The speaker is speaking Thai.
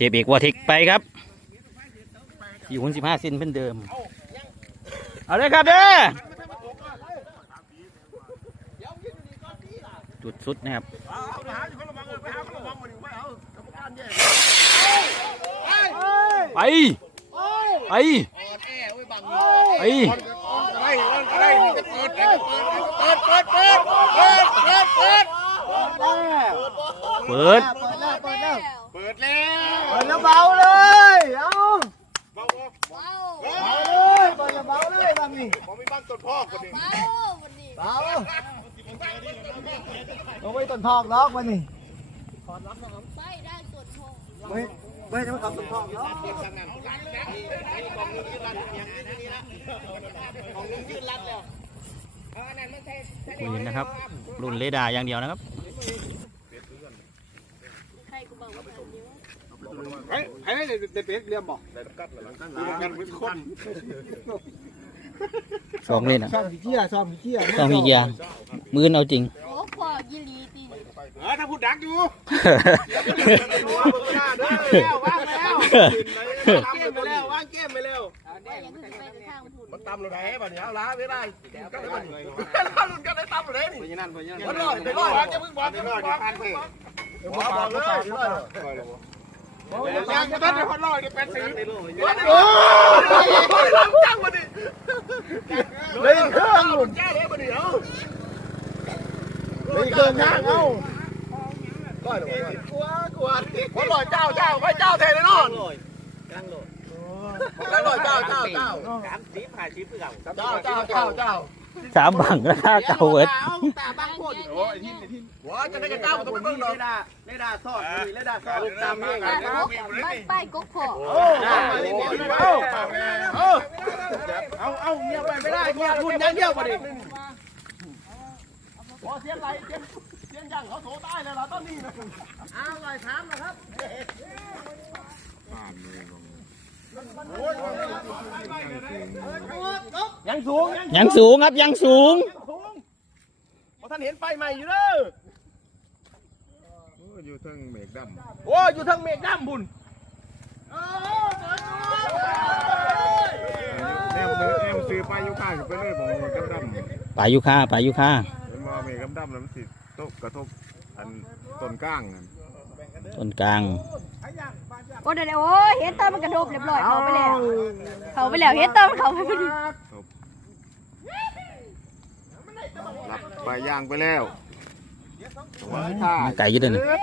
เทเบกวอทิกไปครับสี่หุ่นสิบห้าเซนเป็นเดิม เอาเลยครับเด้อจุดสุดนะครับไปไปไปเปิดเปิดแล้ว เบาๆเลยเอาเบาเบาเบาเลยเบาจะเบาเลยบ้านนี้ผมมีบ้านต้นพอกคนนี้เบาวบ่าไปต้นพอกล็อกวันนี้ขอรับนะครับไปได้ต้นพอกไม่ไม่จะมาทบต้นพอกล็อกของลุงยืดรัดอย่างนี้นะของลุงยืดรัดแล้วปืนนะครับ รุ่นเลดาอย่างเดียวนะครับ เฮ้ยให้ได้เด็ดเรียมบอกกันเป็นคนสองเล่นะซ่อมขี้เกียจซ่อมขี้เกียสองมีเกียร์มือนเอาจริง โอ้พ่อยีรีตีเออถ้าพูดดักอยู่ว่างแล้วเกมไปแล้วว่างเกมไปแล้วว่ายังขึ้นไปทางพุ่นมันตำเลยไหนบ้านนี้เอาล้าไม่ได้ก็ได้บ้านนี้ล้าลุนก็ได้ตำเลยนี่ไปนั่นไปนั่นไปรอดไปรอดจะมึงบอกจะมึงบอกพันเพย์บอกเลย ยังจะได้คนรอดจะเป็นสีโอ้ยจังวันนี้เลยเครื่องหลุดแก้เลยวันนี้เอาเลยเครื่องย่างเอ้าก้อยหรอกลัวกลัวคนรอเจ้าเจ้าไว้เจ้าเทเลยนอนแล้วรอเจ้าเจ้าเจ้าสามสิบห้าสิบเพื่อเอาเจ้าเจ้าเจ้าเจ้า สามบังราคาเก่าเวิร์ดตาบ้างโคตรโอ้ยทินทินว้าจะได้กับเจ้าต้องไปเบิ่งเนาเลดาทอดเลดาทอดตามนี่บ้านบ้านป้ายกกพ่อเอาเอาเงียบไปไม่ได้เงียบรุ่นยังเงียบกว่าดิพอเสียงไหลเสียงเสียงยังเขาโถใต้เลยเราต้องนี่นะเอาไหลถามนะครับ ยังสูงยังสูงครับยังสูงพอท่านเห็นไฟใหม่อยู่เด้ออยู่เทั้งเมฆดโอ้อยู่ทางเมฆดำบุญำแนมมือแนมซื้อไปอยู่ข้างไปเลยบอกเมฆดำปลายุค่าปลายุค่าๆเป็นว่าเมฆดำๆแล้วมันสิตกกระทบอันต้นก้างนั่นต้นกลาง โอ้เดี๋ยวโอ้ยเฮตเตอร์มันกระโดดเรียบร้อยเขาไปแล้วเขาไปแล้วเฮตเตอร์มันเขาไปพอดีรับไปย่างไปแล้วไก่ยืดเลย